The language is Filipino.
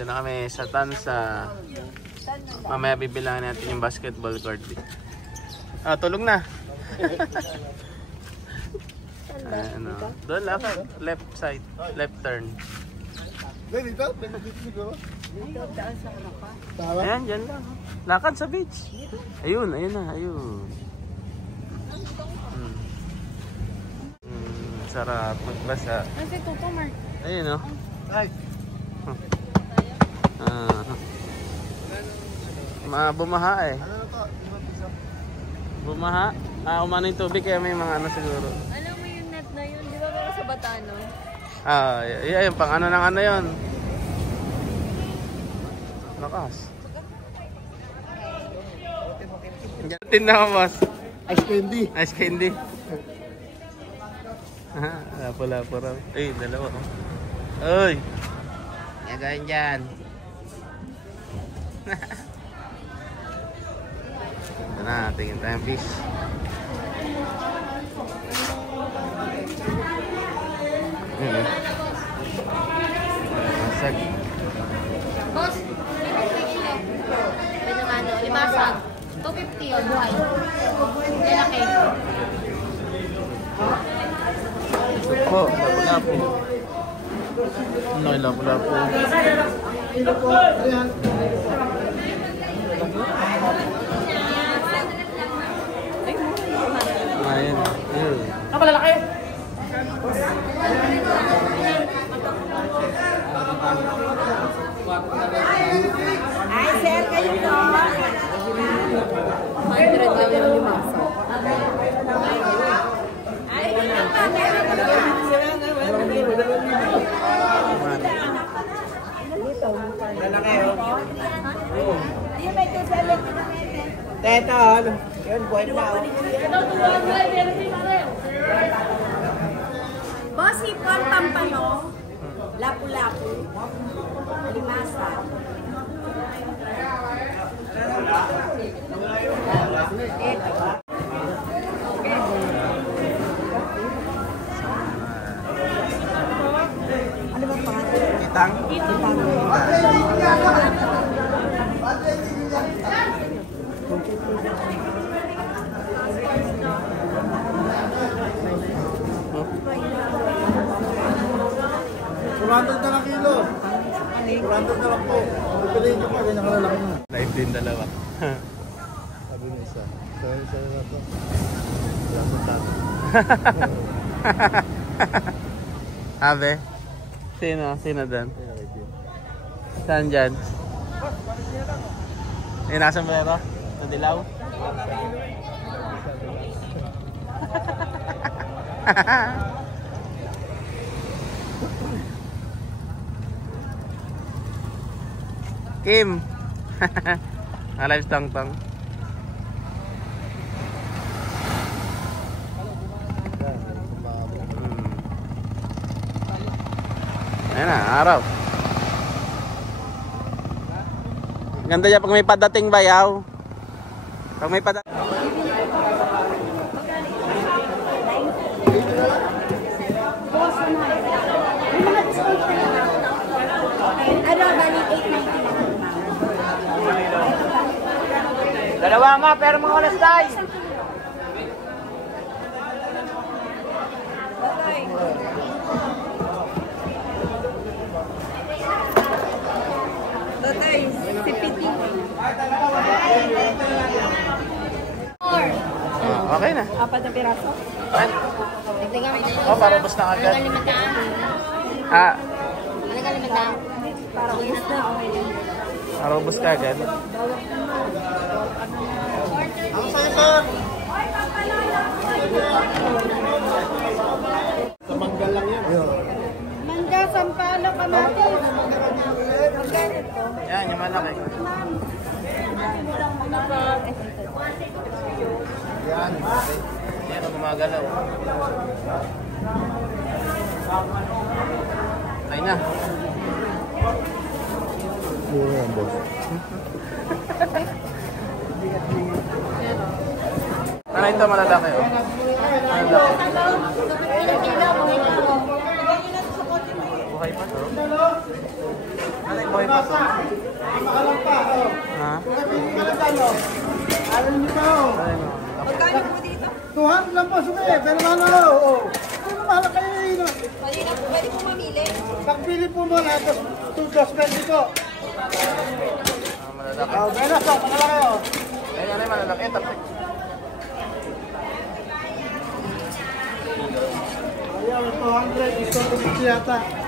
Dito na kami sa Tansa. Mamaya bibilangin natin yung basketball court. Ah, tulog na. Ano, doon left side, left turn. Dito, may mag-dito siguro. Dito, daan sa harapan. Ayan, dyan lang. Lakad sa beach. Ayun, ayun na, ayun. Sarap magbasa. Kasi tuto, Mark. Ayun, no? Ay. Bumaha eh. Ano na to? Bumaha? Umano yung tubig kaya may mga ano siguro. Alam mo yung net na yun, di ba meron sa Batano? Yung pang ano ng ano yun. Lakas. Tinda mo, boss. Ice candy. Ice candy. Lapo-lapo raw. Ay, dalawa. Uy! Gagawin dyan. Ito na, tingin tayong fish. Masag. Boss, 50 kilo. Pwede naman, limasag. 250 o buhay. Lalaki. Ito po, lapo-lapo. Ano yung lapo-lapo? Ayan. Kapalalaki! Ay, sir, kayo to. 100 lang yung limasag. Ay, Yung may 270 na meter. Teta, ano? Yun, buhay na ako. Boss, hipon, pampano, lapu-lapu, limasa. Ano ba pangalan? Kitang? $400 na lang kilo. 400 na lang po. Pipiliin nyo pa, ganyan kalalaki na. Live din dalawa. Sabi na isa. Isa na to. Wala po tato. Abe? Sino? Sino doon? Saan dyan? Nasa Sombrero? Sa Dilaw? Kim! Alive tong-tong. Ayan na, araw. Ganda niya pag may padating bayaw. Pag may padating. Ano, bali 890 lang. Dalawa nga, pero mga oras tayo. Totoy, si Piti. Okay na. 4 na piraso. Oh, parubos na agad. Ah, Para ubus na, okay lang. parubos ka agad. Ako sa'yo, sir. Sa manggal lang yan. Mangga, sampalo, kamatis. Magkano ito? Yan, yung malaki. Yan. Yan, ang gumagalaw. Ay na. Yan, boss. Ano ito malalaki, oh? Malalaki. Buhay pa to. Ano yung buhay pa to. Makalang pa, oh. Ha? Magkano? Alam niyo ba, oh? Ayun o. Magkano po dito? 200 lang po, sige. Pero ano, oh. Ano mahal kayo yun, oh. Pwede po mamili. Pagpili po mo na, ito, 220 po. Malalaki. Oh, benas, oh. Makalaki, oh. Ayun ano yung malalaki. Tapos. Ayan, 200. Gusto ko yata.